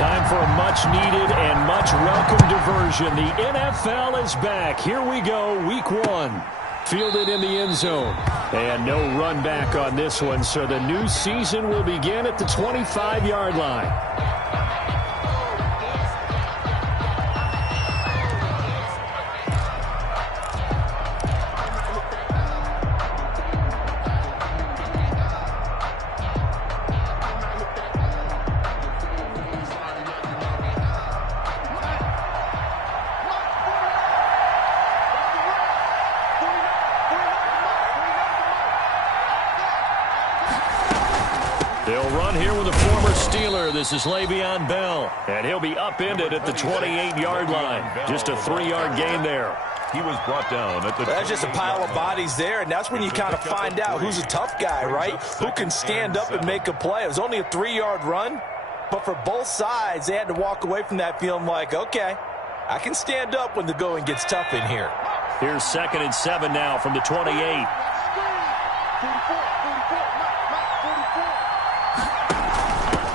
Time for a much-needed and much-welcome diversion. The NFL is back. Here we go, Week 1. Fielded in the end zone. And no run back on this one, so the new season will begin at the 25-yard line. They'll run here with a former Steeler. This is Le'Veon Bell, and he'll be upended at the 28-yard line. Just a 3-yard gain there. He was brought down at the... That's just a pile of bodies there, and that's when you kind of find out who's a tough guy, right? Who can stand up and make a play. It was only a 3-yard run, but for both sides, they had to walk away from that feeling like, okay, I can stand up when the going gets tough in here. Here's 2nd and 7 now from the 28.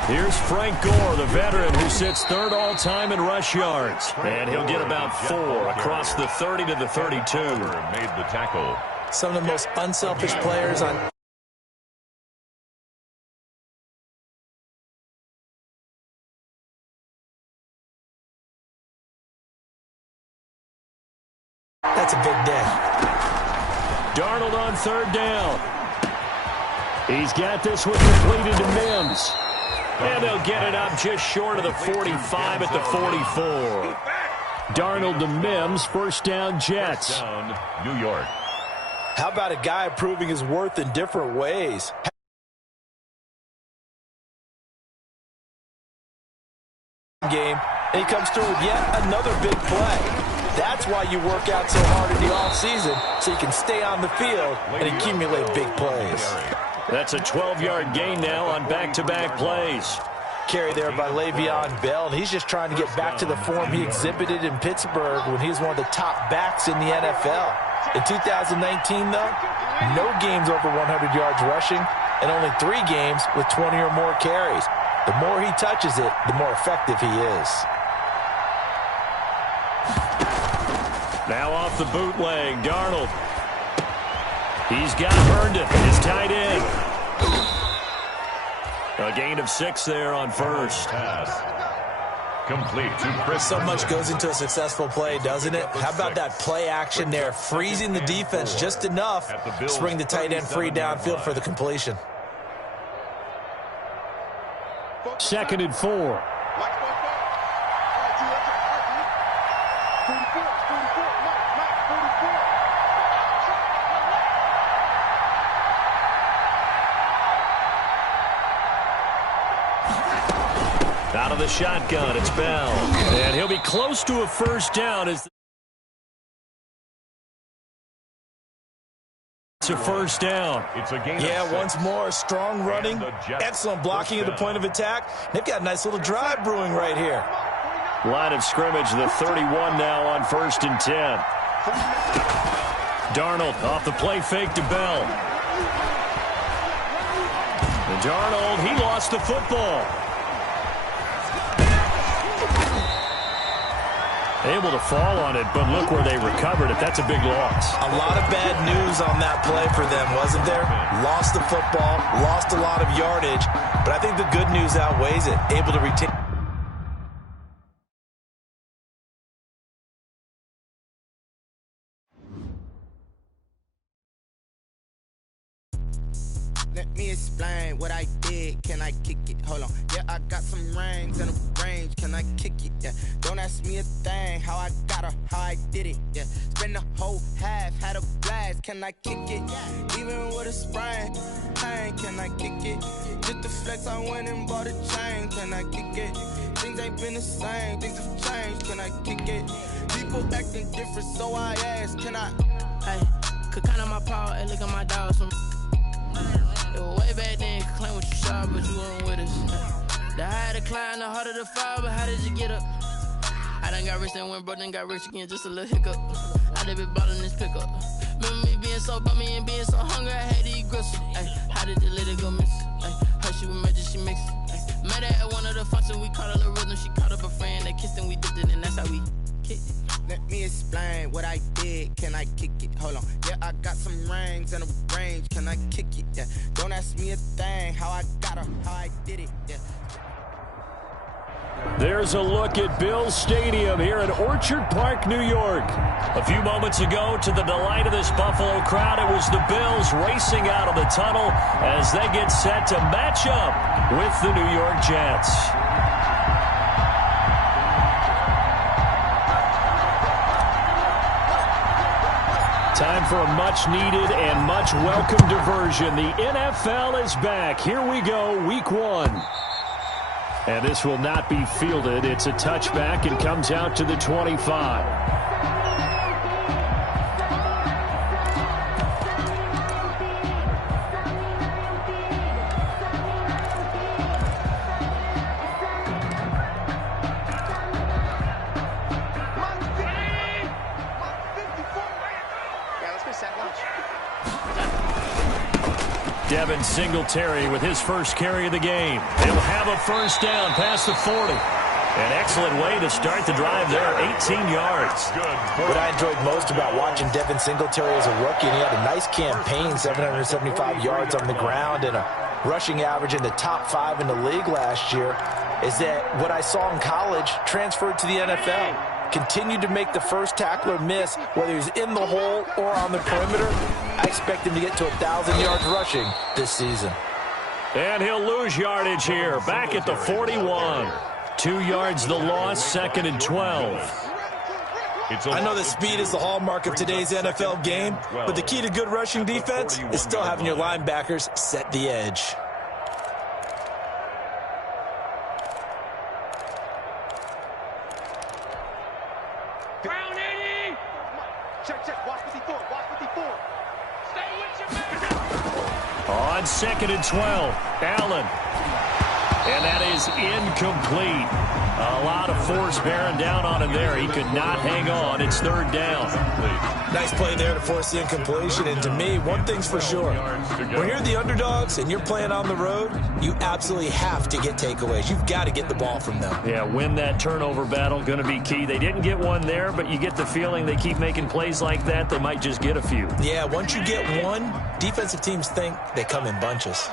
Here's Frank Gore, the veteran, who sits 3rd all-time in rush yards. And he'll get about 4 across the 30 to the 32. Made the tackle. Some of the most unselfish players on... That's a big day. Darnold on 3rd down. He's got this one completed to Mims. And they'll get it up just short of the 45 at the 44. Darnold to Mims, 1st down Jets. Down, New York. How about a guy proving his worth in different ways? Game, and he comes through with yet another big play. That's why you work out so hard in the offseason, so you can stay on the field and accumulate big plays. That's a 12-yard gain now on back-to-back plays. Carry there by Le'Veon Bell, and he's just trying to get back to the form he exhibited in Pittsburgh when he was one of the top backs in the NFL. In 2019, though, no games over 100 yards rushing and only 3 games with 20 or more carries. The more he touches it, the more effective he is. Now off the bootleg, Darnold. He's got Herndon, his tight end. A gain of 6 there on 1st. Pass. Complete to Chris. So much goes into a successful play, doesn't it? How about that play action there, freezing the defense just enough to bring the tight end free downfield for the completion. 2nd and 4. Out of the shotgun, it's Bell. And he'll be close to a 1st down as it's a 1st down. It's a gain yeah, of 6. once more, strong running, excellent blocking at the point of attack. They've got a nice little drive brewing right here. Line of scrimmage, the 31 now on 1st and 10. Darnold off the play fake to Bell. And Darnold, he lost the football. Able to fall on it, but look where they recovered it. That's a big loss. A lot of bad news on that play for them, wasn't there? Lost the football, lost a lot of yardage, but I think the good news outweighs it. Able to retain. Let me explain what I did. Can I kick it? Hold on. Yeah, I got some rings and a range. Can I kick it? Yeah. Don't ask me a thing. How I got her, how I did it. Yeah. Spend the whole half, had a blast. Can I kick it? Even with a sprain. Pain, can I kick it? Just the flex, I went and bought a chain. Can I kick it? Things ain't been the same. Things have changed. Can I kick it? People acting different, so I ask. Can I? Hey, could count on my power and look at my dogs from. Way back then, you could claim what you saw, but you weren't with us. The higher the climb, the harder the fall, but how did you get up? I done got rich and went broke, then got rich again, just a little hiccup. I done been ballin' this pickup. Remember me being so bummy and being so hungry, I had to eat gristle. Ay, how did the lady go miss? Ay, how she was magic, she mixed. Met her at one of the functions, we caught a little rhythm. She caught up a friend, they kissed and we dipped it, and that's how we kicked it. Let me explain what I did. Can I kick it? Hold on. Yeah, I got some rings and a range. Can I kick it? Yeah. Don't ask me a thing. How I got her, how I did it. Yeah. There's a look at Bills Stadium here in Orchard Park, New York. A few moments ago, to the delight of this Buffalo crowd, it was the Bills racing out of the tunnel as they get set to match up with the New York Jets. Time for a much-needed and much-welcome diversion. The NFL is back. Here we go, Week 1. And this will not be fielded. It's a touchback and comes out to the 25. Devin Singletary with his first carry of the game. They'll have a first down past the 40. An excellent way to start the drive there, 18 yards. What I enjoyed most about watching Devin Singletary as a rookie, and he had a nice campaign, 775 yards on the ground and a rushing average in the top 5 in the league last year, is that what I saw in college transferred to the NFL. Continued to make the first tackler miss, whether he's in the hole or on the perimeter. I expect him to get to 1,000 yards rushing this season. And he'll lose yardage here, back at the 41. 2 yards the loss, 2nd and 12. I know that speed is the hallmark of today's NFL game, but the key to good rushing defense is still having your linebackers set the edge. On 2nd and 12, Allen. And that is incomplete. A lot of force bearing down on him there. He could not hang on. It's 3rd down. Nice play there to force the incompletion. And to me, one thing's for sure. When you're the underdogs and you're playing on the road, you absolutely have to get takeaways. You've got to get the ball from them. Yeah, win that turnover battle, going to be key. They didn't get one there, but you get the feeling they keep making plays like that, they might just get a few. Yeah, once you get one, defensive teams think they come in bunches.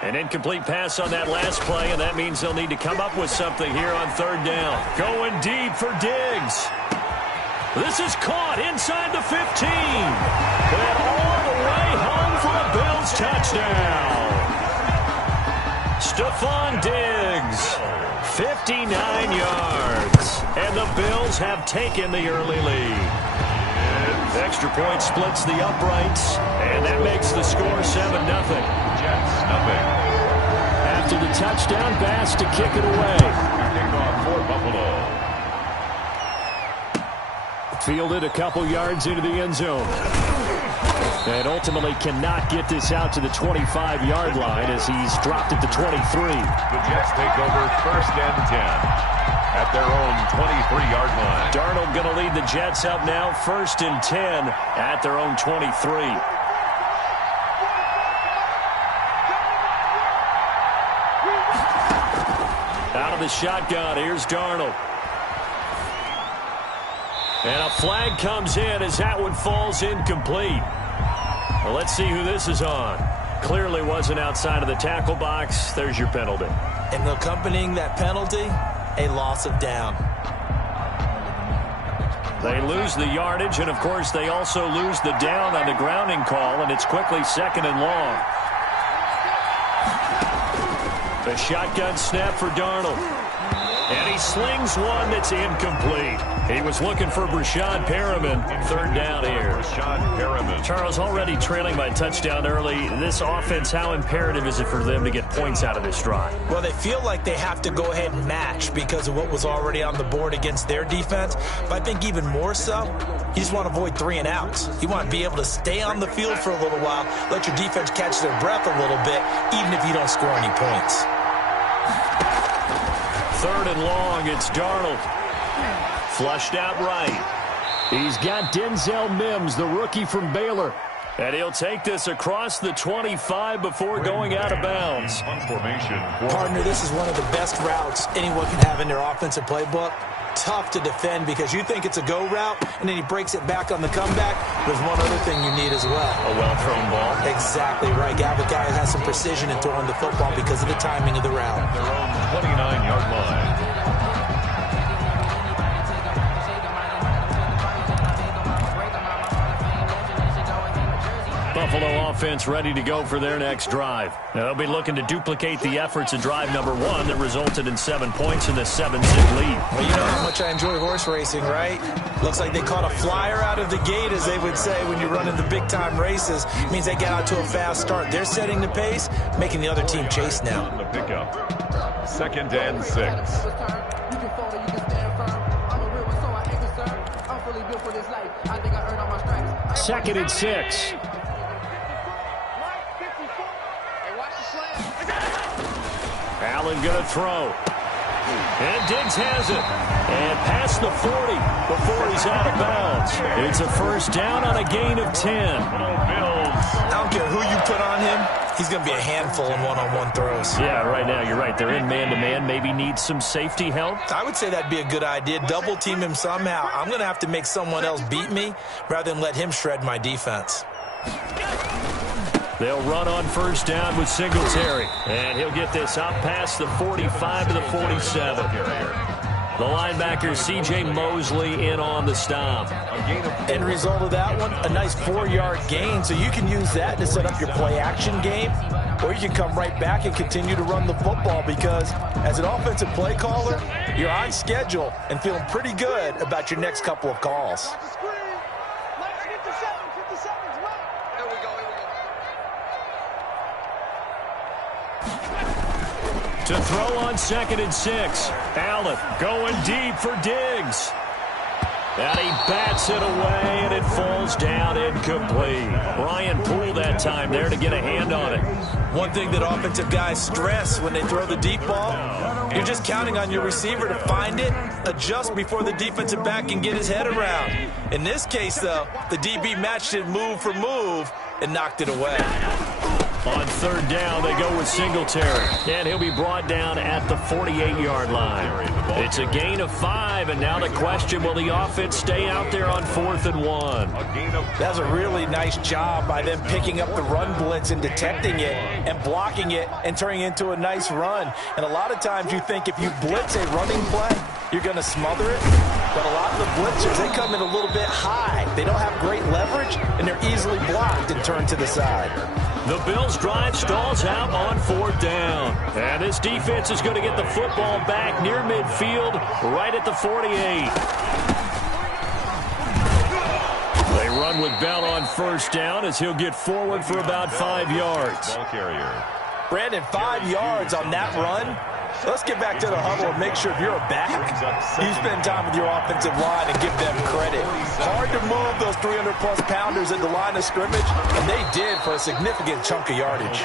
An incomplete pass on that last play, and that means they'll need to come up with something here on 3rd down. Going deep for Diggs. This is caught inside the 15. And all the way home for a Bills touchdown. Stephon Diggs, 59 yards. And the Bills have taken the early lead. Extra point splits the uprights, and that makes the score 7-0. Jets, nothing. After the touchdown, Bass to kick it away. Kickoff for Buffalo. Fielded a couple yards into the end zone. And ultimately cannot get this out to the 25-yard line as he's dropped at the 23. The Jets take over 1st and 10. At their own 23-yard line. Darnold going to lead the Jets up now, 1st and 10 at their own 23. Out of the shotgun, here's Darnold. And a flag comes in as that one falls incomplete. Well, let's see who this is on. Clearly wasn't outside of the tackle box. There's your penalty. And accompanying that penalty, a loss of down. They lose the yardage, and of course they also lose the down on the grounding call, and it's quickly 2nd and long. The shotgun snap for Darnold. And he slings one that's incomplete. He was looking for Brashad Perriman. 3rd down here. Brashad Perriman. Charles, already trailing by touchdown early. This offense, how imperative is it for them to get points out of this drive? Well, they feel like they have to go ahead and match because of what was already on the board against their defense. But I think even more so, you just want to avoid 3 and outs. You want to be able to stay on the field for a little while, let your defense catch their breath a little bit, even if you don't score any points. 3rd and long, it's Darnold. Flushed out right. He's got Denzel Mims, the rookie from Baylor. And he'll take this across the 25 before going out of bounds. Partner, this is one of the best routes anyone can have in their offensive playbook. Tough to defend because you think it's a go route, and then he breaks it back on the comeback. There's one other thing you need as well. A well-thrown ball. Exactly right. Got the guy who has some precision in throwing the football because of the timing of the route. Their own 29-yard line. Buffalo offense ready to go for their next drive. Now, they'll be looking to duplicate the efforts of drive number 1 that resulted in 7 points in the 7-zip lead. Well, you know how much I enjoy horse racing, right? Looks like they caught a flyer out of the gate, as they would say when you run in the big-time races. It means they get out to a fast start. They're setting the pace, making the other team chase now. The pickup. 2nd and 6. Second and 6. Allen going to throw. And Diggs has it. And past the 40 before he's out of bounds. It's a first down on a gain of 10. I don't care who you put on him. He's going to be a handful in one-on-one throws. Yeah, right now you're right. They're in man-to-man. Maybe need some safety help. I would say that'd be a good idea. Double team him somehow. I'm going to have to make someone else beat me rather than let him shred my defense. They'll run on first down with Singletary. And he'll get this out past the 45 to the 47. The linebacker, C.J. Mosley, in on the stop. End result of that one, a nice 4-yard gain. So you can use that to set up your play-action game, or you can come right back and continue to run the football because as an offensive play caller, you're on schedule and feeling pretty good about your next couple of calls. To throw on 2nd and 6. Allen going deep for Diggs. And he bats it away, and it falls down incomplete. Brian Poole that time there to get a hand on it. One thing that offensive guys stress when they throw the deep ball, you're just counting on your receiver to find it, adjust before the defensive back can get his head around. In this case, though, the DB matched it move for move and knocked it away. On third down, they go with Singletary. And he'll be brought down at the 48-yard line. It's a gain of 5, and now the question, will the offense stay out there on 4th and 1? That's a really nice job by them picking up the run blitz and detecting it and blocking it and turning it into a nice run. And a lot of times you think if you blitz a running play, you're going to smother it. But a lot of the blitzers, they come in a little bit high. They don't have great leverage, and they're easily blocked and turned to the side. The Bills' drive stalls out on 4th down. And this defense is going to get the football back near midfield, right at the 48. They run with Bell on first down as he'll get forward for about 5 yards. Ball carrier. Brandon, 5 yards on that run. Let's get back to the huddle and make sure if you're a back, you spend time with your offensive line and give them credit. Hard to move those 300-plus pounders at the line of scrimmage, and they did for a significant chunk of yardage.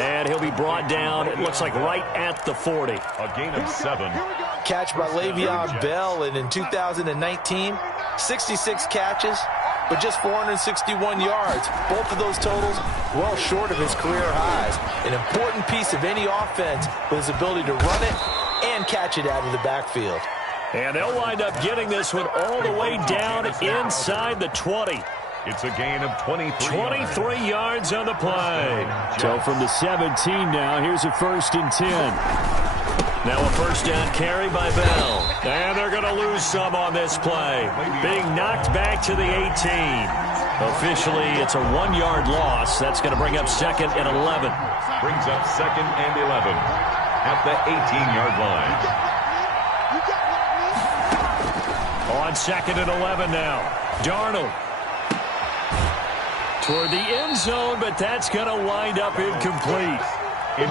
And he'll be brought down, it looks like right at the 40. A gain of 7. Catch by Le'Veon Bell, and in 2019, 66 catches, but just 461 yards. Both of those totals well short of his career highs. An important piece of any offense with his ability to run it and catch it out of the backfield. And they'll wind up getting this one all the way down inside the 20. It's a gain of 23 yards on the play. So from the 17 now, here's a 1st and 10. Now a first down carry by Bell. And they're going to lose some on this play. Being knocked back to the 18. Officially, it's a 1-yard loss. That's going to bring up 2nd and 11. Brings up 2nd and 11 at the 18-yard line. On 2nd and 11 now. Darnold. Toward the end zone, but that's going to wind up incomplete.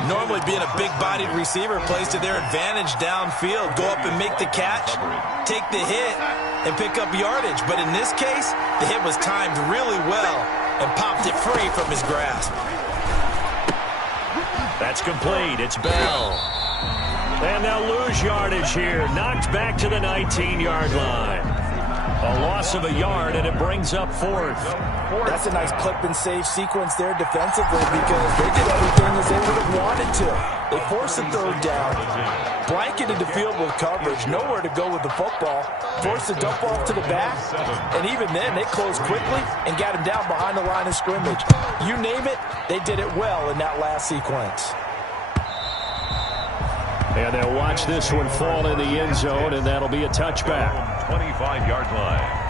Normally being a big-bodied receiver plays to their advantage downfield. Go up and make the catch, take the hit, and pick up yardage. But in this case, the hit was timed really well and popped it free from his grasp. That's complete. It's Bell. And they'll lose yardage here. Knocked back to the 19-yard line. A loss of a yard, and it brings up fourth. That's a nice clip and save sequence there defensively because they did everything as they would have wanted to. They forced the third down, blanketed the field with coverage, nowhere to go with the football, forced the dump off to the back, and even then they closed quickly and got him down behind the line of scrimmage. You name it, they did it well in that last sequence. And they'll watch this one fall in the end zone, and that'll be a touchback. 25-yard line.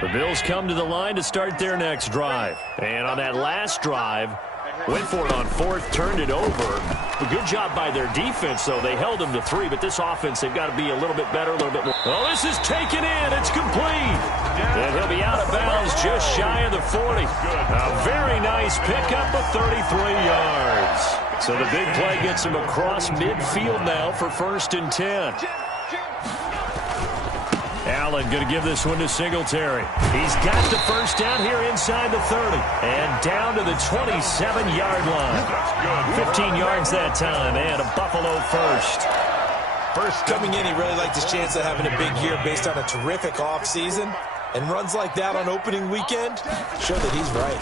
The Bills come to the line to start their next drive. And on that last drive, went for it on fourth, turned it over. A good job by their defense, though. They held them to 3, but this offense, they've got to be a little bit better, a little bit more. Oh, this is taken in. It's complete. And he'll be out of bounds just shy of the 40. A very nice pickup of 33 yards. So the big play gets him across midfield now for 1st and 10. Allen going to give this one to Singletary. He's got the first down here inside the 30. And down to the 27-yard line. 15 yards that time, and a Buffalo first. Coming in, he really liked his chance of having a big year based on a terrific offseason. And runs like that on opening weekend show that he's right.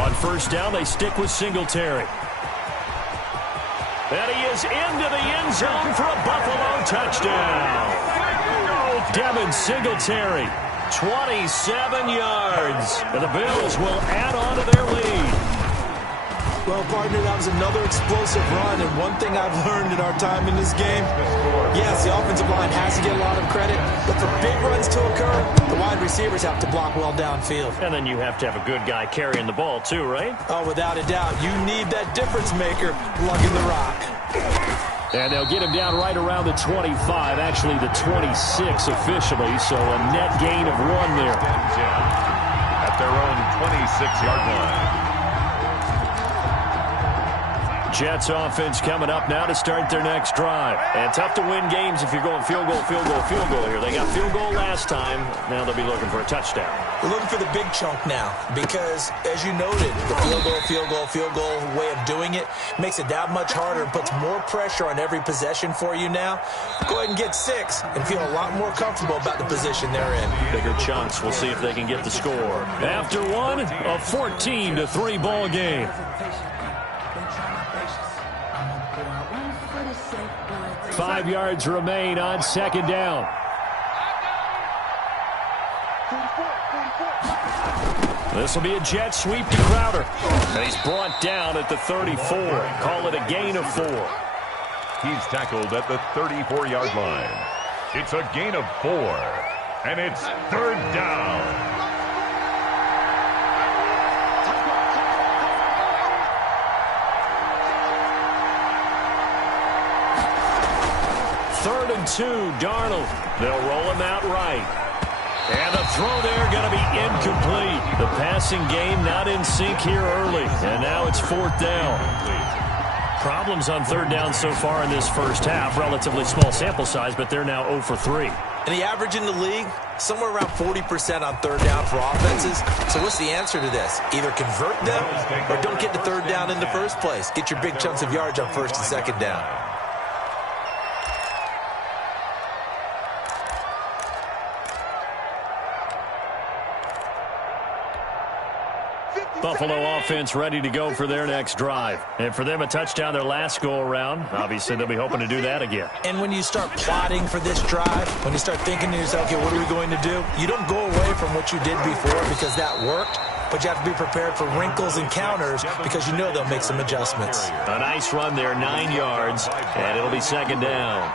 On first down, they stick with Singletary. And he is into the end zone for a Buffalo touchdown. Devin Singletary, 27 yards. And the Bills will add on to their lead. Well, partner, that was another explosive run. And one thing I've learned in our time in this game, yes, the offensive line has to get a lot of credit. But for big runs to occur, the wide receivers have to block well downfield. And then you have to have a good guy carrying the ball, too, right? Oh, without a doubt. You need that difference maker lugging the rock. And they'll get him down right around the 25, actually the 26 officially, so a net gain of 1 there. At their own 26-yard line. Jets offense coming up now to start their next drive. And tough to win games if you're going field goal, field goal, field goal here. They got field goal last time. Now they'll be looking for a touchdown. We're looking for the big chunk now because, as you noted, the field goal way of doing it makes it that much harder and puts more pressure on every possession for you now. Go ahead and get 6 and feel a lot more comfortable about the position they're in. Bigger chunks. We'll see if they can get the score. After one, a 14-3 ball game. 5 yards remain on second down. This will be a jet sweep to Crowder. And he's brought down at the 34. Call it a gain of 4. He's tackled at the 34-yard line. It's a gain of 4. And it's 3rd down. Third and 2, Darnold. They'll roll him out right. And the throw there going to be incomplete. The passing game not in sync here early. And now it's 4th down. Problems on 3rd down so far in this first half. Relatively small sample size, but they're now 0 for 3. And the average in the league, somewhere around 40% on 3rd down for offenses. So what's the answer to this? Either convert them or don't get the 3rd down in the first place. Get your big chunks of yards on 1st and 2nd down. Buffalo offense ready to go for their next drive. And for them, a touchdown their last go-around. Obviously, they'll be hoping to do that again. And when you start plotting for this drive, when you start thinking to yourself, okay, what are we going to do? You don't go away from what you did before because that worked, but you have to be prepared for wrinkles and counters because you know they'll make some adjustments. A nice run there, 9 yards, and it'll be 2nd down.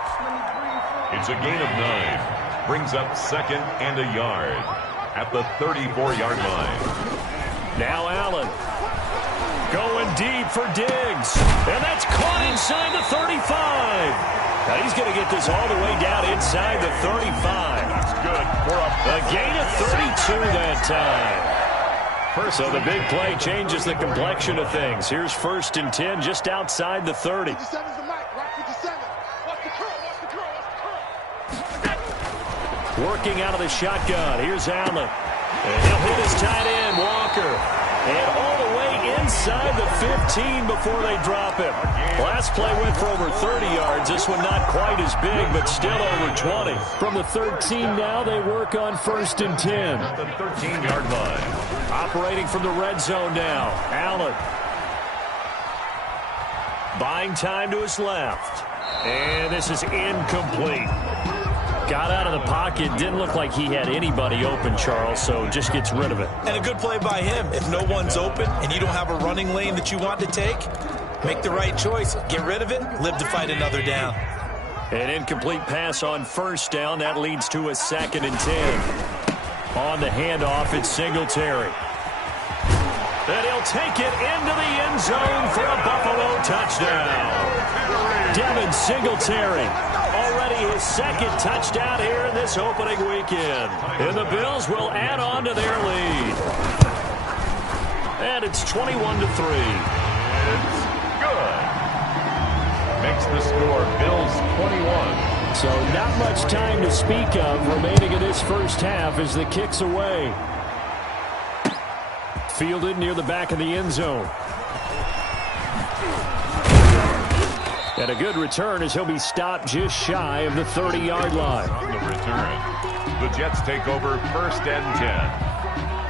It's a gain of 9. Brings up 2nd and a yard at the 34-yard line. Now Allen going deep for Diggs. And that's caught inside the 35. Now he's going to get this all the way down inside the 35. That's good for a gain of 32 that time. So the big play changes the complexion of things. Here's 1st and 10 just outside the 30. Working out of the shotgun. Here's Allen. And he'll hit his tight end, Walker. And all the way inside the 15 before they drop him. Last play went for over 30 yards. This one not quite as big, but still over 20. From the 13 now, they work on 1st and 10. The 13-yard line. Operating from the red zone now. Allen. Buying time to his left. And this is incomplete. Got out of the pocket. Didn't look like he had anybody open, Charles, so just gets rid of it. And a good play by him. If no one's open and you don't have a running lane that you want to take, make the right choice. Get rid of it. Live to fight another down. An incomplete pass on 1st down. That leads to a 2nd and 10. On the handoff, it's Singletary. And he'll take it into the end zone for a Buffalo touchdown. Devin Singletary, already his 2nd touchdown here in this opening weekend. And the Bills will add on to their lead. And it's 21-3. It's good. Makes the score Bills 21. So not much time to speak of remaining in this first half as the kick's away. Fielded near the back of the end zone. And a good return as he'll be stopped just shy of the 30-yard line. On the return, the Jets take over 1st and 10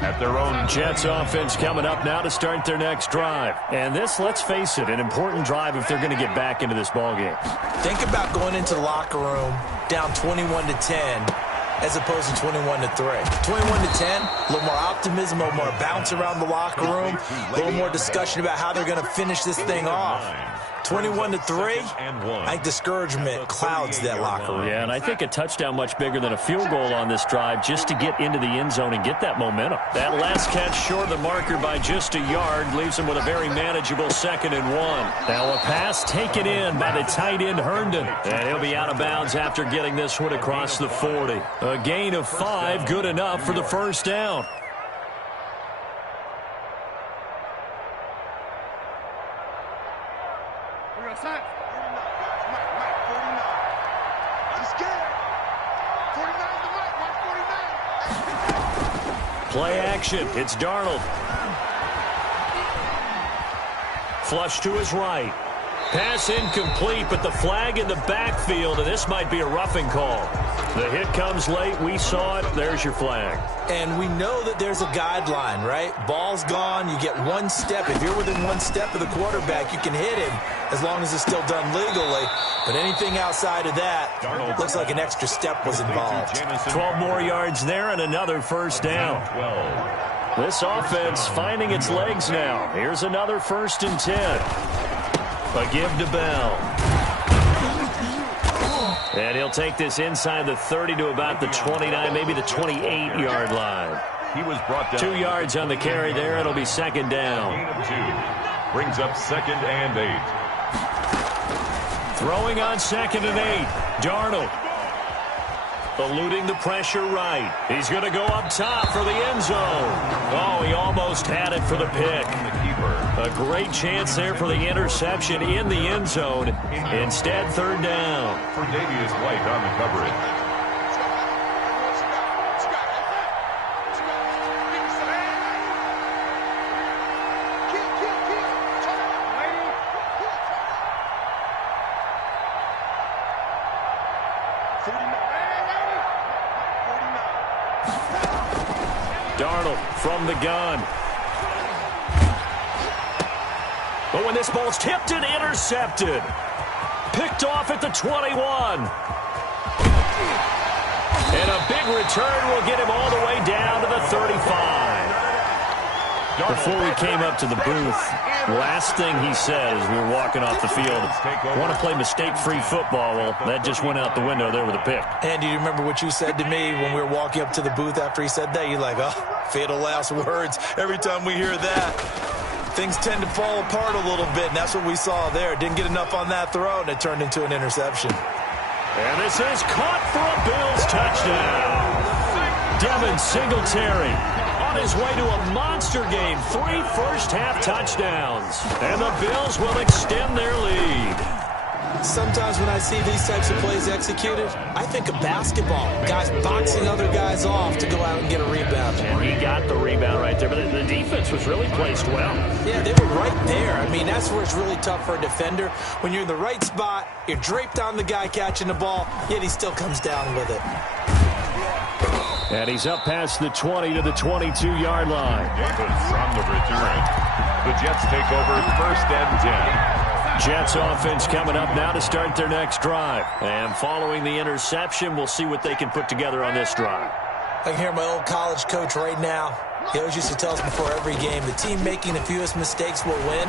at their own. Jets offense coming up now to start their next drive. And this, let's face it, an important drive if they're going to get back into this ballgame. Think about going into the locker room down 21-10 as opposed to 21-3. 21-10, a little more optimism, a little more bounce around the locker room, a little more discussion about how they're going to finish this thing off. 21-3, I think discouragement clouds that locker room. Yeah, and I think a touchdown much bigger than a field goal on this drive just to get into the end zone and get that momentum. That last catch short of the marker by just a yard leaves him with a very manageable 2nd and 1. Now a pass taken in by the tight end Herndon. And he'll be out of bounds after getting this one across the 40. A gain of 5, good enough for the 1st down. Play action. It's Darnold. Flush to his right. Pass incomplete, but the flag in the backfield, and this might be a roughing call. The hit comes late. We saw it. There's your flag. And we know that there's a guideline, right? Ball's gone. You get 1 step. If you're within 1 step of the quarterback, you can hit him as long as it's still done legally. But anything outside of that looks like an extra step was involved. 12 more yards there and another 1st down. This offense finding its legs now. Here's another 1st and 10. A give to Bell. And he'll take this inside the 30 to about the 29, maybe the 28-yard line. He was brought down. 2 yards on the carry there. It'll be 2nd down. Gain of 2. Brings up 2nd and 8. Throwing on 2nd and 8. Darnold. Eluding the pressure right. He's going to go up top for the end zone. Oh, he almost had it for the pick. A great chance there for the interception in the end zone. Instead, 3rd down. For Davius White on the coverage. Darnold from the gun. But when this ball's tipped and intercepted. Picked off at the 21. And a big return will get him all the way down to the 35. Before we came up to the booth, last thing he said as we were walking off the field, I want to play mistake-free football. Well, that just went out the window there with a pick. And do you remember what you said to me when we were walking up to the booth after he said that? You're like, oh, fatal last words. Every time we hear that, things tend to fall apart a little bit, and that's what we saw there. Didn't get enough on that throw, and it turned into an interception. And this is caught for a Bills touchdown. Devin Singletary on his way to a monster game. 3 first-half touchdowns. And the Bills will extend their lead. sometimes when I see these types of plays executed, I think of basketball. Guys boxing other guys off to go out and get a rebound. And he got the rebound right there, but the defense was really placed well. Yeah, they were right there. I mean, that's where it's really tough for a defender. When you're in the right spot, you're draped on the guy catching the ball, yet he still comes down with it. And he's up past the 20 to the 22-yard line. Davis from the return. The Jets take over 1st and 10. Jets offense coming up now to start their next drive. And following the interception, we'll see what they can put together on this drive. I can hear my old college coach right now. He always used to tell us before every game, the team making the fewest mistakes will win.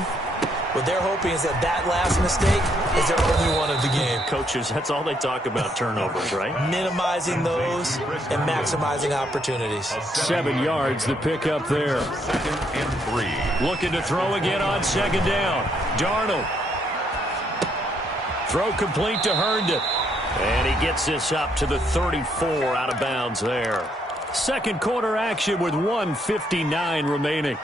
What they're hoping is that last mistake is their only one of the game. Coaches, that's all they talk about, turnovers, right? Minimizing those and maximizing opportunities. 7 yards, the pickup there. 2nd and 3. Looking to throw again on 2nd down. Darnold. Throw complete to Herndon. And he gets this up to the 34 out of bounds there. Second quarter action with 1:59 remaining.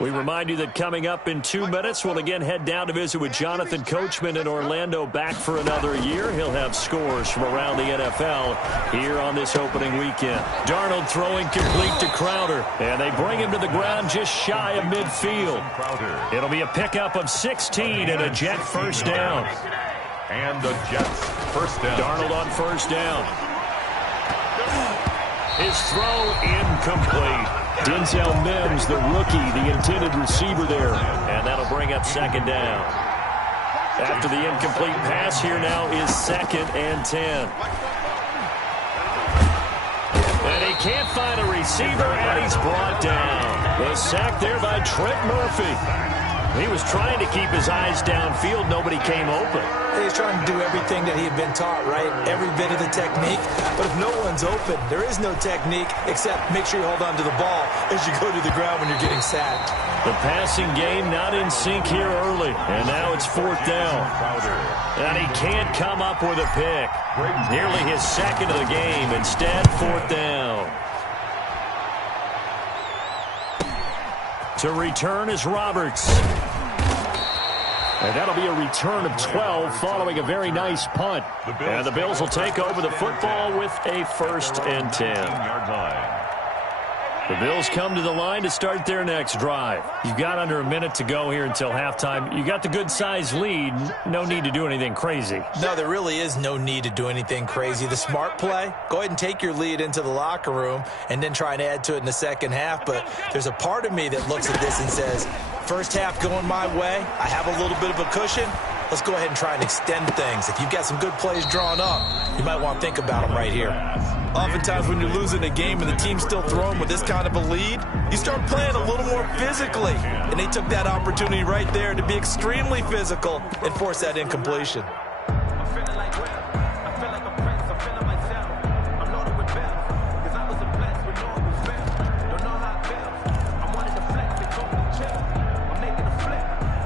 We remind you that coming up in 2 minutes, we'll again head down to visit with Jonathan Coachman in Orlando, back for another year. He'll have scores from around the NFL here on this opening weekend. Darnold throwing complete to Crowder, and they bring him to the ground just shy of midfield. It'll be a pickup of 16 and a Jet first down. And the Jets first down. Darnold on first down. His throw incomplete. Denzel Mims, the rookie, the intended receiver there. And that'll bring up 2nd down. After the incomplete pass, here now is 2nd and 10. And he can't find a receiver, and he's brought down. The sack there by Trent Murphy. He was trying to keep his eyes downfield. Nobody came open. He's trying to do everything that he had been taught, right? Every bit of the technique. But if no one's open, there is no technique except make sure you hold on to the ball as you go to the ground when you're getting sacked. The passing game not in sync here early. And now it's 4th down. And he can't come up with a pick. Nearly his 2nd of the game. Instead, 4th down. To return is Roberts. And that'll be a return of 12 following a very nice punt. And the Bills will take over the football with a 1st and 10. The Bills come to the line to start their next drive. You've got under a minute to go here until halftime. You got the good-sized lead. No need to do anything crazy. No, there really is no need to do anything crazy. The smart play, go ahead and take your lead into the locker room and then try and add to it in the second half. But there's a part of me that looks at this and says, first half going my way, I have a little bit of a cushion. Let's go ahead and try and extend things. If you've got some good plays drawn up, you might want to think about them right here. Oftentimes when you're losing a game and the team's still throwing with this kind of a lead, you start playing a little more physically. And they took that opportunity right there to be extremely physical and force that incompletion.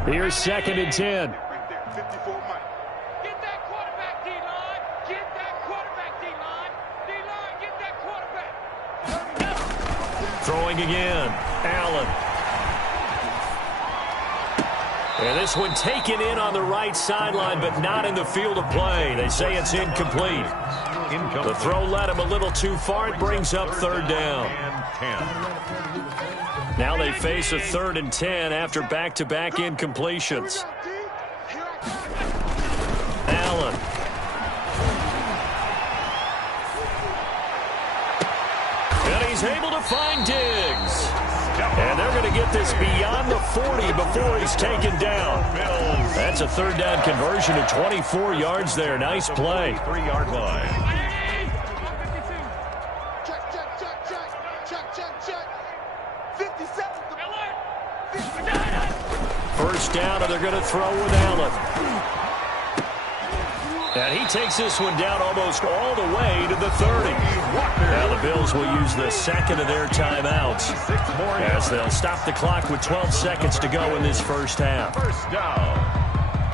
Here's 2nd and 10. Throwing again. Allen. And this one taken in on the right sideline, but not in the field of play. They say it's incomplete. The throw led him a little too far. It brings up 3rd down. Now they face a 3rd and 10 after back-to-back incompletions. Allen. And he's able to find Diggs. And they're going to get this beyond the 40 before he's taken down. That's a 3rd down conversion of 24 yards there. Nice play. 3-yard line. First down, and they're going to throw with Allen. And he takes this one down almost all the way to the 30. Now the Bills will use the 2nd of their timeouts as they'll stop the clock with 12 seconds to go in this first half. First down.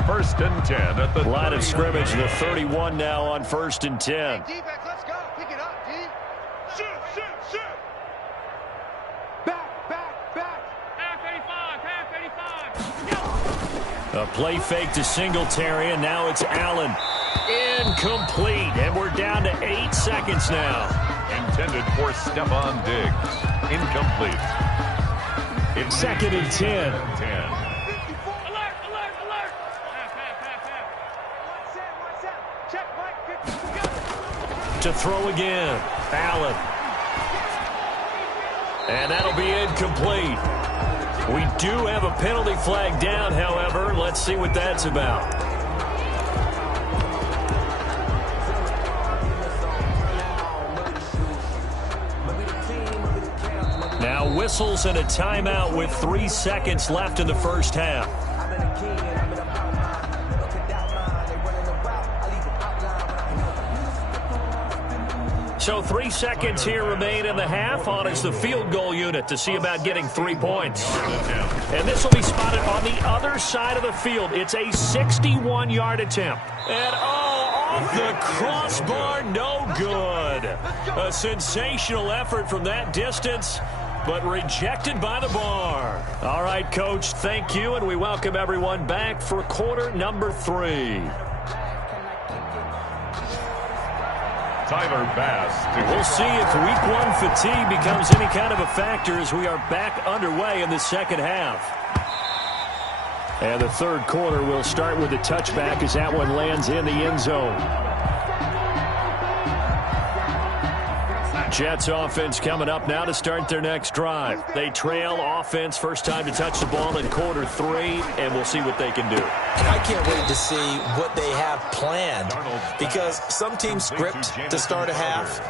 1st and 10 at the line of scrimmage, the 31 now on 1st and 10. Let's go. Pick it up, D. Shoot. Back. Half 85. A play fake to Singletary, and now it's Allen. Incomplete, and we're down to 8 seconds now. Intended for Stephon Diggs. Incomplete. It's 2nd and 10. Alert, alert, alert. One set. Check, Mike. 50. To throw again. Allen. And that'll be incomplete. We do have a penalty flag down, however. Let's see what that's about. Now whistles and a timeout with 3 seconds left in the first half. So 3 seconds here remain in the half. On is the field goal unit to see about getting 3 points. And this will be spotted on the other side of the field. It's a 61-yard attempt. And off the crossbar, no good. A sensational effort from that distance, but rejected by the bar. All right, Coach, thank you, and we welcome everyone back for quarter number 3. Tyler Bass. We'll see if week 1 fatigue becomes any kind of a factor as we are back underway in the second half. And the third quarter will start with a touchback as that one lands in the end zone. Jets offense coming up now to start their next drive. They trail offense, first time to touch the ball in quarter 3, and we'll see what they can do. I can't wait to see what they have planned, because some teams script to start a half.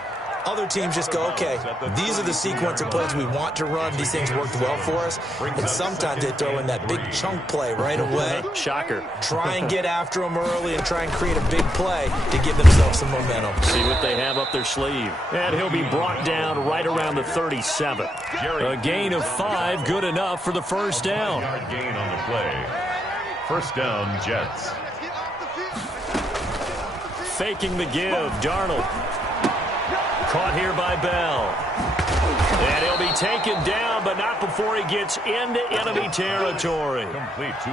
Other teams just go, okay, these are the sequence of plays we want to run. These things worked well for us. And sometimes they throw in that big chunk play right away. Shocker. Try and get after them early and try and create a big play to give themselves some momentum. See what they have up their sleeve. And he'll be brought down right around the 37. A gain of 5, good enough for the first down. Gain on the play. First down, Jets. Faking the give, Darnold. Caught here by Bell. And he'll be taken down, but not before he gets into enemy territory.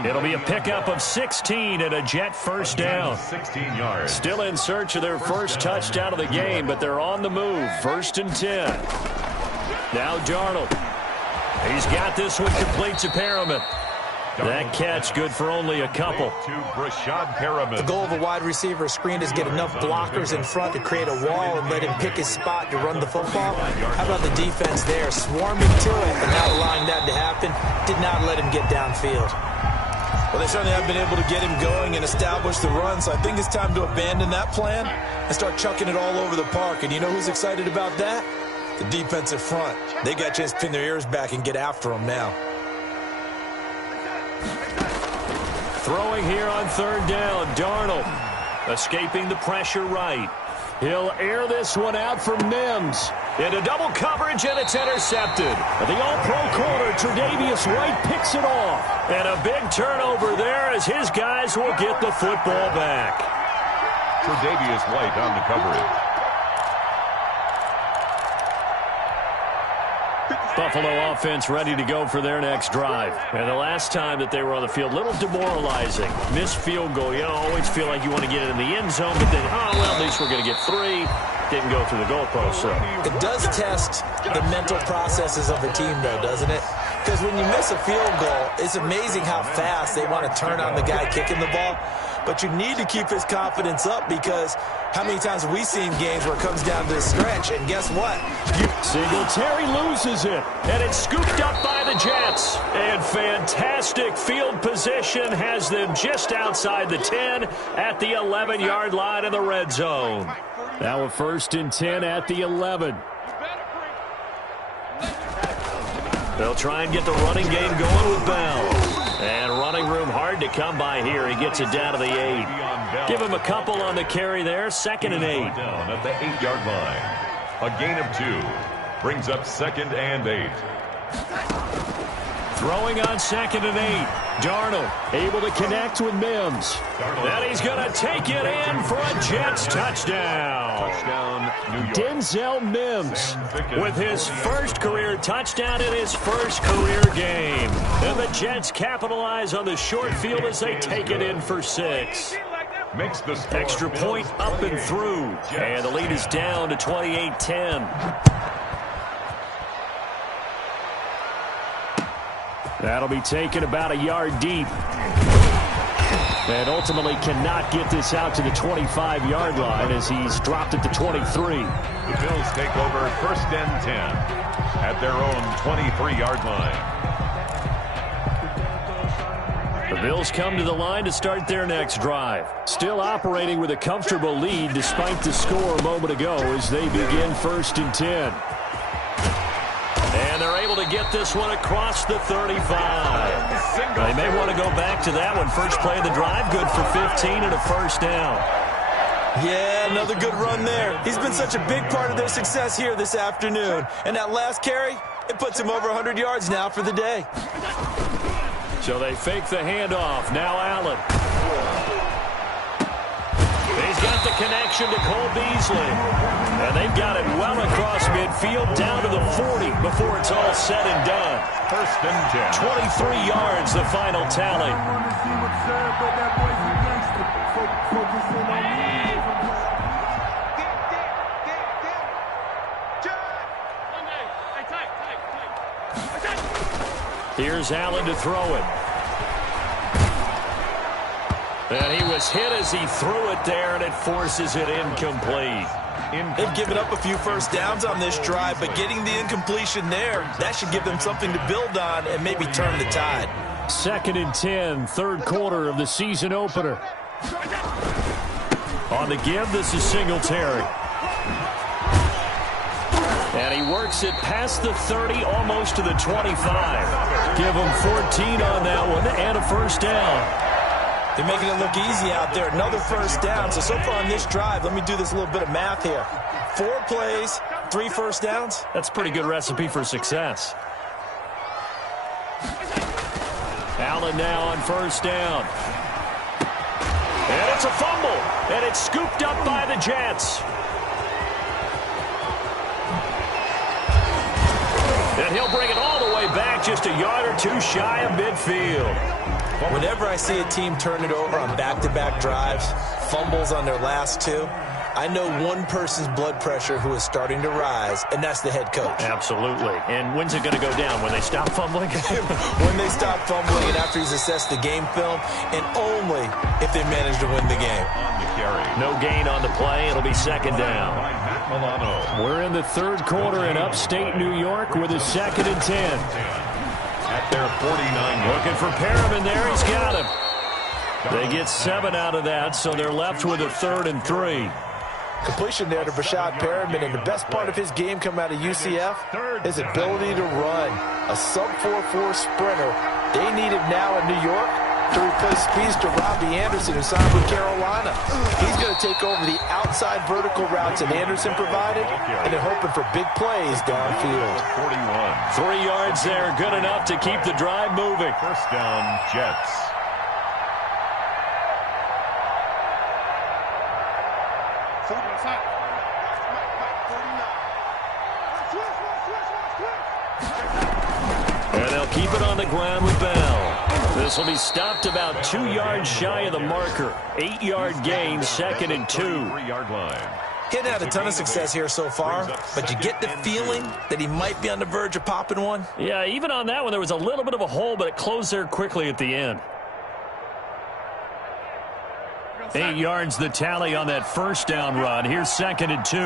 It'll be a pickup of 16 and a Jet first down. 16 yards. Still in search of their first touchdown of the game, but they're on the move. 1st and 10. Now Darnold. He's got this one complete to Perriman. That catch good for only a couple. The goal of a wide receiver screen is get enough blockers in front to create a wall and let him pick his spot to run the football. How about the defense there, swarming to it and not allowing that to happen? Did not let him get downfield. Well, they certainly have been able to get him going and establish the run, so I think it's time to abandon that plan and start chucking it all over the park. And you know who's excited about that? The defensive front. They got a chance to pin their ears back and get after him now. Throwing here on 3rd down, Darnold. Escaping the pressure right. He'll air this one out for Mims. Into double coverage, and it's intercepted. The all-pro corner, Tre'Davious White, picks it off. And a big turnover there as his guys will get the football back. Tre'Davious White on the coverage. Buffalo offense ready to go for their next drive. And the last time that they were on the field, a little demoralizing. Missed field goal. You always feel like you want to get it in the end zone, but then, at least we're going to get 3. Didn't go through the goalpost. So it does test the mental processes of a team, though, doesn't it? Because when you miss a field goal, it's amazing how fast they want to turn on the guy kicking the ball. But you need to keep his confidence up, because how many times have we seen games where it comes down to a stretch, and guess what? Singletary loses it, and it's scooped up by the Jets. And fantastic field position has them just outside the 10 at the 11-yard line in the red zone. Now a 1st and 10 at the 11. They'll try and get the running game going with Bell. And running room hard to come by here. He gets it down to the 8. Give him a couple on the carry there. 2nd and 8. Down at the 8-yard line. A gain of 2. Brings up 2nd and 8. Throwing on 2nd and 8. Darnold able to connect with Mims. And he's going to take it in for a Jets touchdown. New York. Denzel Mims with his first career touchdown in his first career game. And the Jets capitalize on the short field as they take it in for 6. Makes the score. Extra point up and through. And the lead is down to 28-10. That'll be taken about a yard deep. And ultimately cannot get this out to the 25-yard line as he's dropped it to 23. The Bills take over 1st and 10 at their own 23-yard line. The Bills come to the line to start their next drive. Still operating with a comfortable lead despite the score a moment ago as they begin 1st and 10. And they're able to get this one across the 35. They may want to go back to that one. First play of the drive, good for 15 and a first down. Yeah, another good run there. He's been such a big part of their success here this afternoon. And that last carry, it puts him over 100 yards now for the day. So they fake the handoff. Now Allen. He's got the connection to Cole Beasley. And they've got it well across midfield down to the 40 before it's all said and done. 1st and 10. 23 yards, the final tally. Here's Allen to throw it. And he was hit as he threw it there, and it forces it incomplete. They've given up a few first downs on this drive, but getting the incompletion there, that should give them something to build on and maybe turn the tide. 2nd and 10, 3rd quarter of the season opener. On the give, this is Singletary. And he works it past the 30, almost to the 25. Give him 14 on that one and a first down. They're making it look easy out there. Another first down. So far on this drive, let me do this little bit of math here. 4 plays, 3 first downs. That's a pretty good recipe for success. Allen now on first down. And it's a fumble. And it's scooped up by the Jets. And he'll bring it all the way back just a yard or two shy of midfield. Whenever I see a team turn it over on back-to-back drives, fumbles on their last 2, I know one person's blood pressure who is starting to rise, and that's the head coach. Absolutely. And when's it going to go down? When they stop fumbling? When they stop fumbling and after he's assessed the game film, and only if they manage to win the game. On the carry. No gain on the play. It'll be 2nd down. By Matt Milano. We're in the 3rd quarter in upstate New York with a 2nd and 10. At their 49. Looking for Perriman there. He's got him. They get 7 out of that, so they're left with a 3rd and 3. Completion there to Brashad Perriman, and the best part of his game coming out of UCF, his ability to run. A sub-4.4 sprinter. They need him now in New York to replace speedster Robbie Anderson, who signed with Carolina. He's going to take over the outside vertical routes that Anderson provided, and they're hoping for big plays downfield. 41. 3 yards there, good enough to keep the drive moving. First down, Jets. And they'll keep it on the ground with Bell. This will be stopped about 2 yards shy of the marker. 8-yard gain, 2nd and 2. 3-yard line. He hadn't had a ton of success here so far, but you get the feeling that he might be on the verge of popping one. Yeah, even on that one, there was a little bit of a hole, but it closed there quickly at the end. 8 yards the tally on that first down run. Here's 2nd and 2.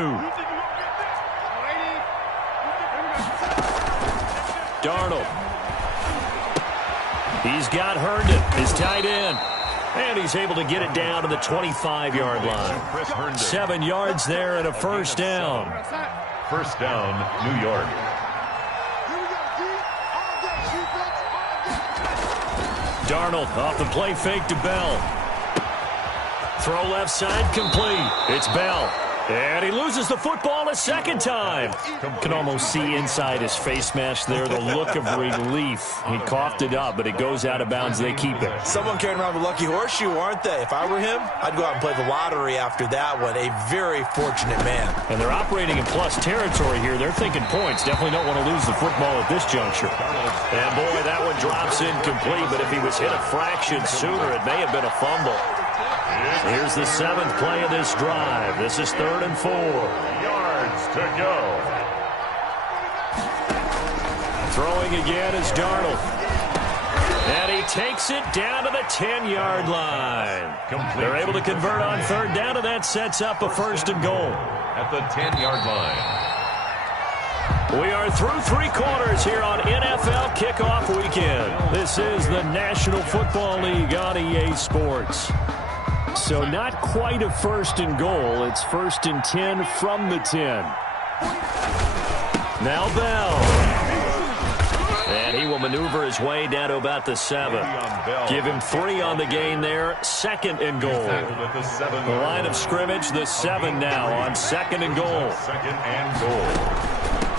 Darnold. He's got Herndon, his tight end. And he's able to get it down to the 25-yard line. 7 yards there and a first down. First down, New York. Darnold off the play fake to Bell. Throw left side complete. It's Bell. And he loses the football a second time. Can almost see inside his face mask there the look of relief. He coughed it up, but it goes out of bounds. They keep it. Someone carrying around the lucky horseshoe, aren't they? If I were him, I'd go out and play the lottery after that one. A very fortunate man. And they're operating in plus territory here. They're thinking points. Definitely don't want to lose the football at this juncture. And, boy, that one drops incomplete, but if he was hit a fraction sooner, it may have been a fumble. Here's the 7th play of this drive. This is 3rd and 4. Yards to go. Throwing again is Darnold. And he takes it down to the 10-yard line. They're able to convert on 3rd down, and that sets up a 1st and goal. At the 10-yard line. We are through 3 quarters here on NFL Kickoff Weekend. This is the National Football League on EA Sports. So not quite a 1st and goal. It's 1st and 10 from the 10. Now Bell. And he will maneuver his way down to about the 7. Give him 3 on the gain there. 2nd and goal. The line of scrimmage, the 7 now on 2nd and goal. 2nd and goal.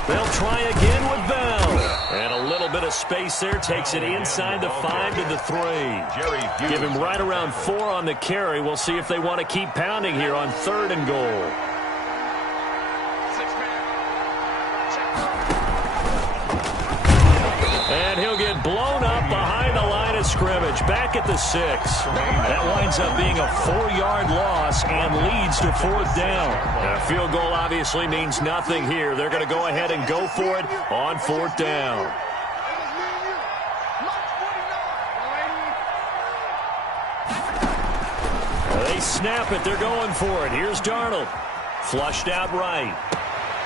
They'll try again with Bell. And a little bit of space there. Takes it inside the 5 to the 3. Give him right around 4 on the carry. We'll see if they want to keep pounding here on 3rd and goal. And he'll get blown up behind the line of scrimmage. Back at the 6. That winds up being a 4-yard loss and leads to 4th down. A field goal obviously means nothing here. They're going to go ahead and go for it on 4th down. They snap it. They're going for it. Here's Darnold. Flushed out right.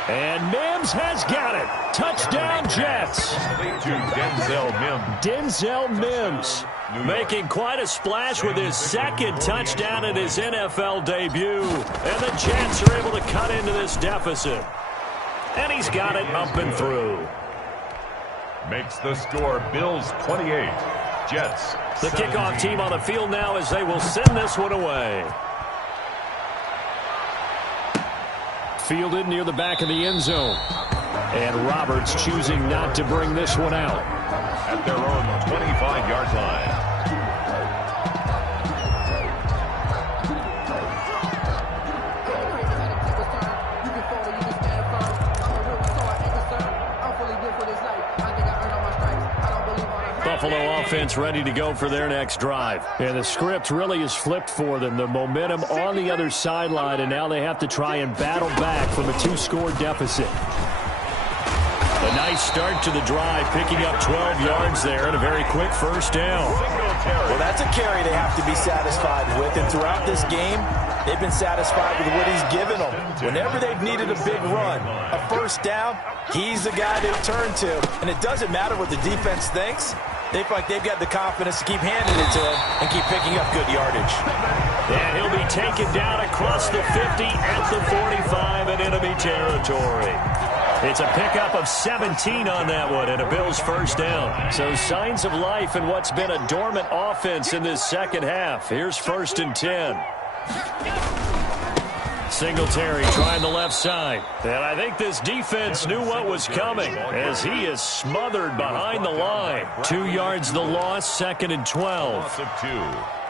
And Mims has got it. Touchdown, Jets. To Denzel Mims. Denzel Mims making quite a splash with his 2nd touchdown in his NFL debut. And the Jets are able to cut into this deficit. And he's got it up and through. Makes the score Bills 28, Jets The 17. kickoff team on the field now as they will send this one away. Fielded near the back of the end zone. And Roberts choosing not to bring this one out. At their own 25-yard line. Buffalo offense ready to go for their next drive. And the script really is flipped for them. The momentum on the other sideline, and now they have to try and battle back from a 2-score deficit. A nice start to the drive, picking up 12 yards there and a very quick 1st down. Well, that's a carry they have to be satisfied with. And throughout this game, they've been satisfied with what he's given them. Whenever they've needed a big run, a 1st down, he's the guy they turn to. And it doesn't matter what the defense thinks. They feel like they've got the confidence to keep handing it to him and keep picking up good yardage. And he'll be taken down across the 50 at the 45 in enemy territory. It's a pickup of 17 on that one and a Bills 1st down. So signs of life in what's been a dormant offense in this second half. Here's 1st and 10. Singletary trying the left side. And I think this defense knew what was coming as he is smothered behind the line. 2 yards the loss, 2nd and 12. Loss of 2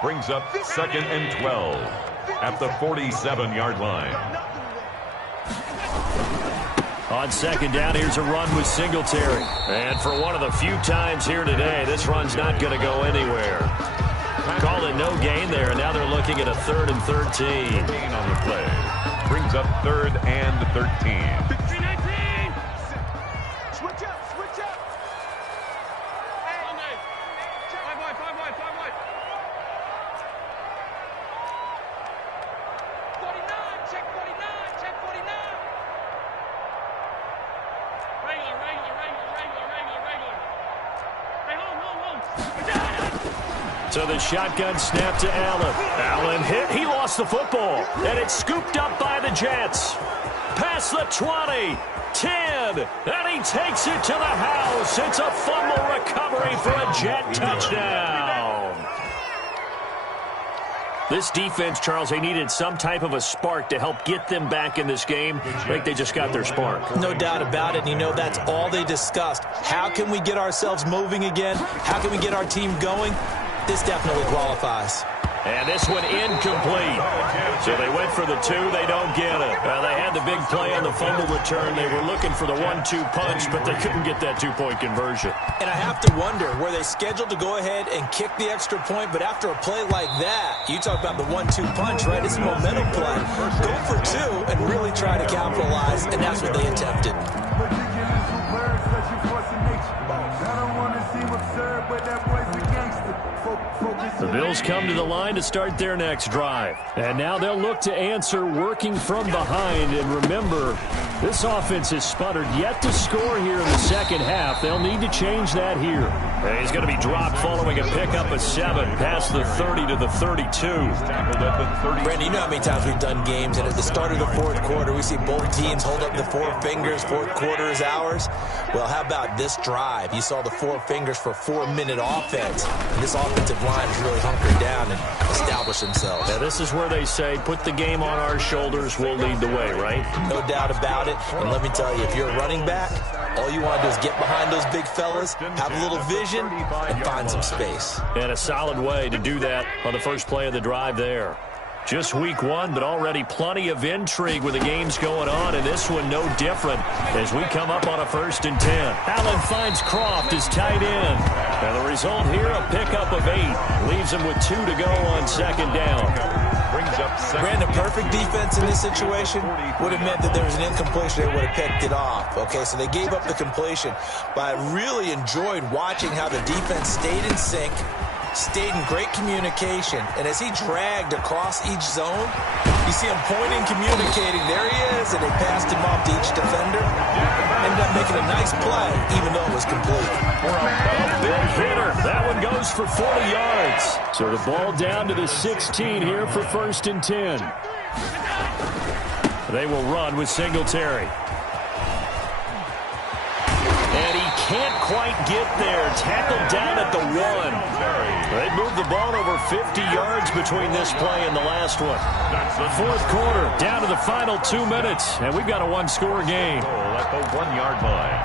brings up 2nd and 12 at the 47-yard line. On 2nd down, here's a run with Singletary. And for one of the few times here today, this run's not going to go anywhere. Call it no gain there, and now they're looking at a 3rd and 13. Gain on the play brings up 3rd and 13. Switch up, switch up. Hey, 5 wide, 5 wide, 5 wide. 49, check 49, check 49. Regular. Hey, home. So the shotgun snap to Allen. Allen hit. He lost the football. And it's scooped up by the Jets. Past the 20. 10. And he takes it to the house. It's a fumble recovery for a Jet touchdown. This defense, Charles, they needed some type of a spark to help get them back in this game. I think they just got their spark. No doubt about it. And you know, that's all they discussed. How can we get ourselves moving again? How can we get our team going? This definitely qualifies. And this one incomplete. So they went for the 2. They don't get it. They had the big play on the fumble return. They were looking for the 1-2 punch, but they couldn't get that 2-point conversion. And I have to wonder, were they scheduled to go ahead and kick the extra point, but after a play like that, you talk about the 1-2 punch, right? It's a momentum play. Go for 2 and really try to capitalize, and that's what they attempted. The Bills come to the line to start their next drive. And now they'll look to answer working from behind. And remember, this offense has sputtered yet to score here in the second half. They'll need to change that here. And he's going to be dropped following a pickup of 7 past the 30 to the 32. Brandon, you know how many times we've done games, and at the start of the fourth quarter, we see both teams hold up the 4 fingers. Fourth quarter is ours. Well, how about this drive? You saw the 4 fingers for 4-minute offense. And this offensive line is really hunkered down and established themselves. Yeah, this is where they say, put the game on our shoulders, we'll lead the way, right? No doubt about it. And let me tell you, if you're a running back, all you want to do is get behind those big fellas, have a little vision, and find some space. And a solid way to do that on the first play of the drive there. Just week 1, but already plenty of intrigue with the games going on, and this one no different as we come up on a 1st and 10. Allen finds Croft as tight end. And the result here, a pickup of 8. Leaves him with 2 to go on 2nd down. Brandon, perfect defense in this situation would have meant that there was an incompletion. They would have picked it off. Okay, so they gave up the completion. But I really enjoyed watching how the defense stayed in sync, stayed in great communication, and as he dragged across each zone, you see him pointing, communicating. There he is, and they passed him off to each defender. Ended up making a nice play, even though it was complete. Big hitter. That one goes for 40 yards. So the ball down to the 16 here for 1st and 10. They will run with Singletary. And he can't quite get there. Tackled down at the 1. They moved the ball over 50 yards between this play and the last one. Fourth quarter, down to the final 2 minutes, and we've got a 1-score game. At the 1-yard line.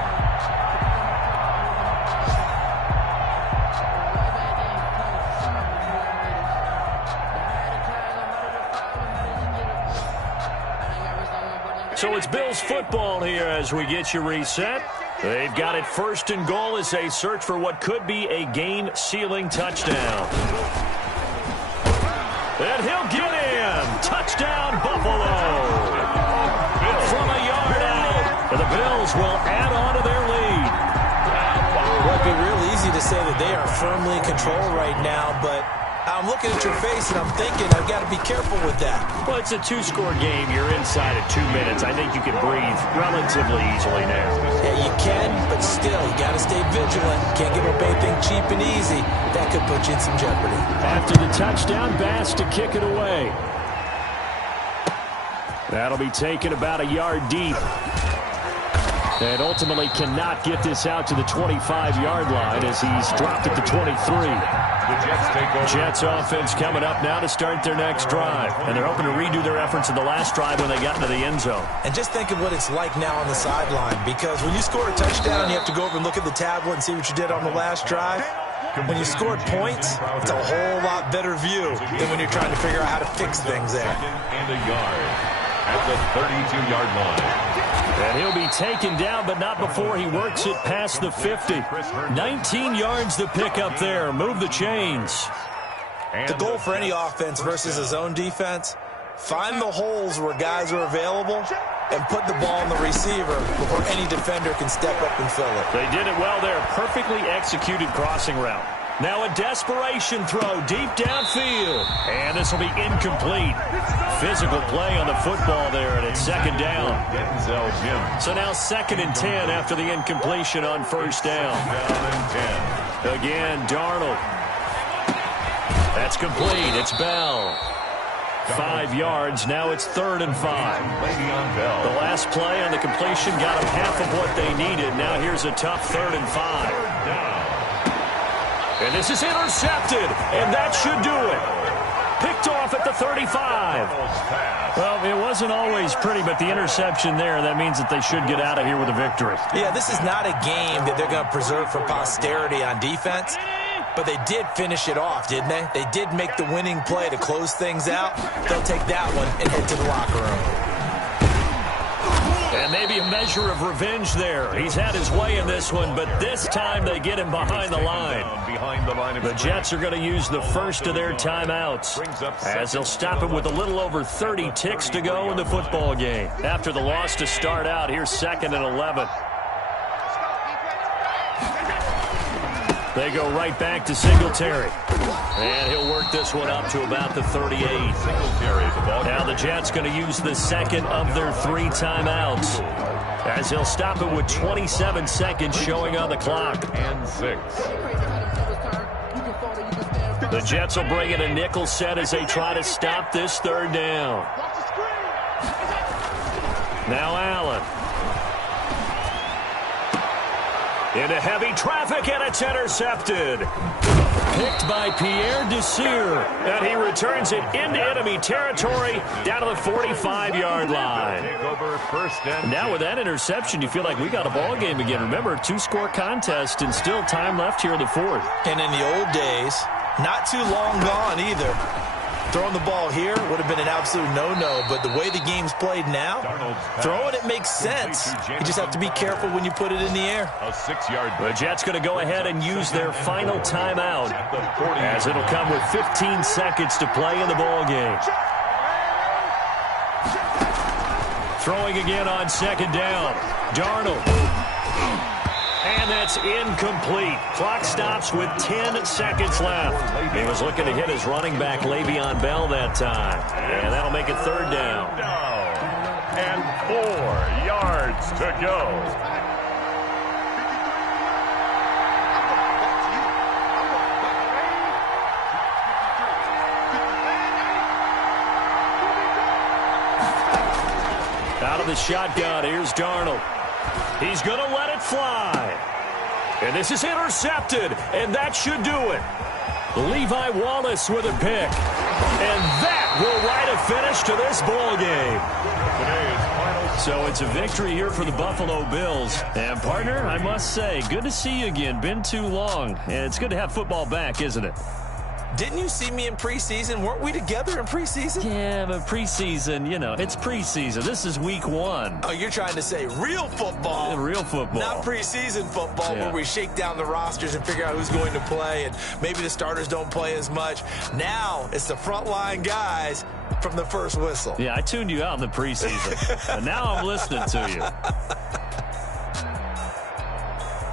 So it's Bills football here as we get you reset. They've got it 1st and goal as they search for what could be a game-sealing touchdown. And he'll get in. Touchdown, Buffalo. From a yard out. And the Bills will add on to their lead. Well, it'd be real easy to say that they are firmly in control right now, but I'm looking at your face and I'm thinking I've got to be careful with that. Well, it's a 2-score game. You're inside of 2 minutes. I think you can breathe relatively easily now. Yeah, you can, but still, you got to stay vigilant. Can't give up anything cheap and easy. That could put you in some jeopardy. After the touchdown, Bass to kick it away. That'll be taken about a yard deep. And ultimately cannot get this out to the 25-yard line as he's dropped at the 23. The Jets take over. Jets offense coming up now to start their next drive. And they're hoping to redo their efforts in the last drive when they got into the end zone. And just think of what it's like now on the sideline, because when you score a touchdown, you have to go over and look at the tablet and see what you did on the last drive. When you scored points, it's a whole lot better view than when you're trying to figure out how to fix things there. And a yard at the 32-yard line. And he'll be taken down, but not before he works it past the 50. 19 yards to pick up there. Move the chains. The goal for any offense versus a zone defense, find the holes where guys are available and put the ball on the receiver before any defender can step up and fill it. They did it well there. Perfectly executed crossing route. Now a desperation throw deep downfield. And this will be incomplete. Physical play on the football there, and it's 2nd down. So now 2nd and 10 after the incompletion on 1st down. Again, Darnold. That's complete. It's Bell. 5 yards. Now it's 3rd and 5. The last play on the completion got them half of what they needed. Now here's a tough 3rd and 5. And this is intercepted, and that should do it. Picked off off at the 35. Well, it wasn't always pretty, but the interception there, that means that they should get out of here with a victory. Yeah, this is not a game that they're going to preserve for posterity on defense, but they did finish it off, didn't they? They did make the winning play to close things out. They'll take that one and head to the locker room. And maybe a measure of revenge there. He's had his way in this one, but this time they get him behind the line. The Jets are going to use the first of their timeouts as they'll stop him with a little over 30 ticks to go in the football game. After the loss to start out, here's 2nd and 11. They go right back to Singletary. And he'll work this one up to about the 38. Now the Jets going to use the second of their 3 timeouts as he'll stop it with 27 seconds showing on the clock. And 6. The Jets will bring in a nickel set as they try to stop this 3rd down. Now Allen. Into heavy traffic, and it's intercepted. Picked by Pierre Desir, and he returns it into enemy territory down to the 45-yard line. Now with that interception, you feel like we got a ball game again. Remember, 2-score contest and still time left here in the 4th. And in the old days, not too long gone either. Throwing the ball here would have been an absolute no-no, but the way the game's played now, throwing it makes sense. You just have to be careful when you put it in the air. A 6-yard. The Jets going to go ahead and use their final timeout as it'll come with 15 seconds to play in the ball game. Throwing again on 2nd down. Darnold. And that's incomplete. Clock stops with 10 seconds left. He was looking to hit his running back, Le'Veon Bell, that time. And that'll make it 3rd down. And 4 yards to go. Out of the shotgun, here's Darnold. He's going to let it fly. And this is intercepted, and that should do it. Levi Wallace with a pick. And that will write a finish to this ball game. So it's a victory here for the Buffalo Bills. And, partner, I must say, good to see you again. Been too long. And it's good to have football back, isn't it? Didn't you see me in preseason? Weren't we together in preseason? Yeah, but preseason, you know, it's preseason. This is week 1. Oh, you're trying to say real football. Real football. Not preseason football where we shake down the rosters and figure out who's going to play, and maybe the starters don't play as much. Now it's the frontline guys from the first whistle. Yeah, I tuned you out in the preseason, and now I'm listening to you.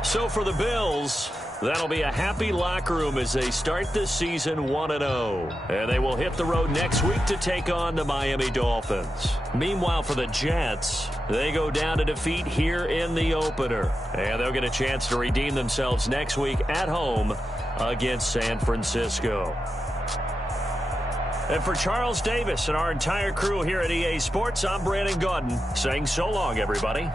So for the Bills, that'll be a happy locker room as they start this season 1-0. And they will hit the road next week to take on the Miami Dolphins. Meanwhile, for the Jets, they go down to defeat here in the opener. And they'll get a chance to redeem themselves next week at home against San Francisco. And for Charles Davis and our entire crew here at EA Sports, I'm Brandon Gaudin saying so long, everybody.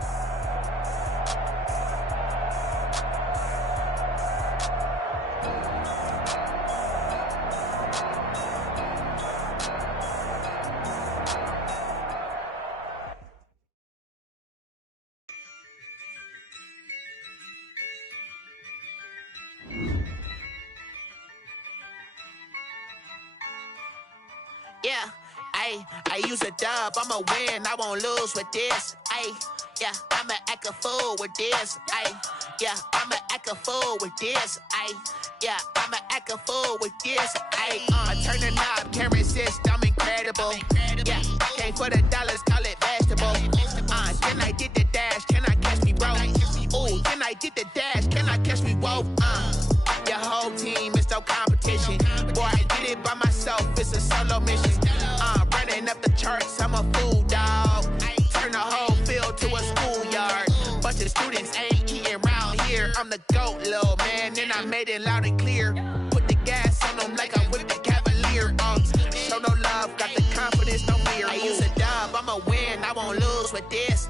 Yeah, I use a dub, I'ma win, I won't lose with this. Yeah, I'ma act a fool with this. Yeah, I'ma act a fool with this. Yeah, I'ma act a fool with this. I turn the knob, can't resist, I'm incredible. Yeah, came for the dollars, call it vegetable. Then I did the dash, can I catch me, bro? Ooh, then I did the dash, can I catch me, whoa? Your whole team is no competition. Boy, I did it by myself, it's a solo mission. Running up the charts, I'm a fool, dog. Turn the whole field to a schoolyard. Bunch of students ain't eating round here. I'm the GOAT, little man, and I made it loud and clear. Put the gas on them like I'm with the Cavalier. Show no love, got the confidence, no fear. I use a dub, I'ma win, I won't lose with this.